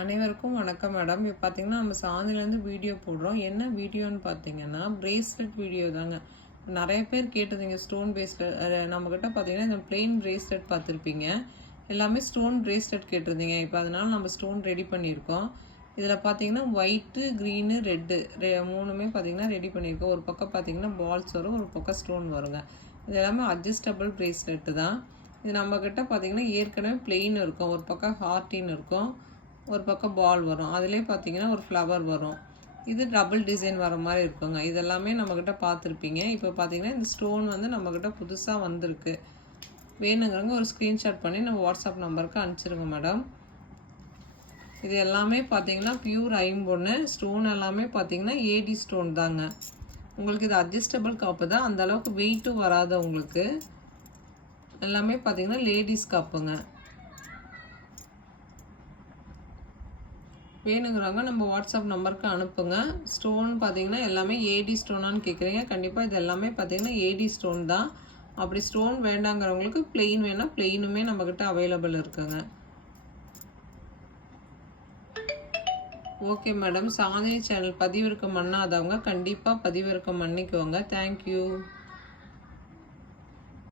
அனைவருக்கும் வணக்கம் மேடம். இப்போ பார்த்தீங்கன்னா நம்ம சாந்திலேருந்து வீடியோ போடுறோம். என்ன வீடியோன்னு பார்த்தீங்கன்னா பிரேஸ்லெட் வீடியோ தாங்க. நிறைய பேர் கேட்டிருந்தீங்க ஸ்டோன் பிரேஸ்லெட். நம்மக்கிட்ட பார்த்தீங்கன்னா இந்த பிளெயின் பிரேஸ்லெட் பார்த்துருப்பீங்க. எல்லாமே ஸ்டோன் பிரேஸ்லெட் கேட்டிருந்தீங்க. இப்போ அதனால் நம்ம ஸ்டோன் ரெடி பண்ணியிருக்கோம். இதில் பார்த்தீங்கன்னா ஒயிட்டு, க்ரீனு, ரெட்டு மூணுமே பார்த்தீங்கன்னா ரெடி பண்ணியிருக்கோம். ஒரு பக்கம் பார்த்தீங்கன்னா பால்ஸ் வரும், ஒரு பக்கம் ஸ்டோன் வருங்க. இது எல்லாமே அட்ஜஸ்டபிள் பிரேஸ்லெட்டு தான். இது நம்மக்கிட்ட பார்த்தீங்கன்னா ஏற்கனவே பிளெயின் இருக்கும், ஒரு பக்கம் ஹார்ட்டின் இருக்கும், ஒரு பக்கம் பால் வரும். அதிலே பார்த்தீங்கன்னா ஒரு ஃப்ளவர் வரும். இது டபுள் டிசைன் வர மாதிரி இருக்குங்க. இதெல்லாமே நம்மக்கிட்ட பார்த்துருப்பீங்க. இப்போ பார்த்தீங்கன்னா இந்த ஸ்டோன் வந்து நம்மக்கிட்ட புதுசாக வந்திருக்கு. வேணுங்கிறவங்க ஒரு ஸ்க்ரீன்ஷாட் பண்ணி நம்ம வாட்ஸ்அப் நம்பருக்கு அனுப்பிச்சிருங்க மேடம். இது எல்லாமே பார்த்தீங்கன்னா பியூர் ஐம்பொன்னு. ஸ்டோன் எல்லாமே பார்த்தீங்கன்னா ஏடி ஸ்டோன் தாங்க. உங்களுக்கு இது அட்ஜஸ்டபிள் காப்பு தான், அந்த அளவுக்கு வெயிட்டும் வராது உங்களுக்கு. எல்லாமே பார்த்தீங்கன்னா லேடிஸ் காப்புங்க. வேணுங்கிறவங்க நம்ம வாட்ஸ்அப் நம்பருக்கு அனுப்புங்க. ஸ்டோன் பார்த்தீங்கன்னா எல்லாமே ஏடி ஸ்டோனான்னு கேட்குறீங்க. கண்டிப்பாக இது எல்லாமே பார்த்தீங்கன்னா ஏடி ஸ்டோன் தான். அப்படி ஸ்டோன் வேண்டாங்கிறவங்களுக்கு பிளெயின் வேணால் பிளெயினுமே நம்மக்கிட்ட அவைலபிள் இருக்குங்க. Okay madam. சாந்தி சேனல் பதிவிறக்கம் பண்ணாதவங்க கண்டிப்பாக பதிவிறக்கம் பண்ணிக்கோங்க. தேங்க்யூ.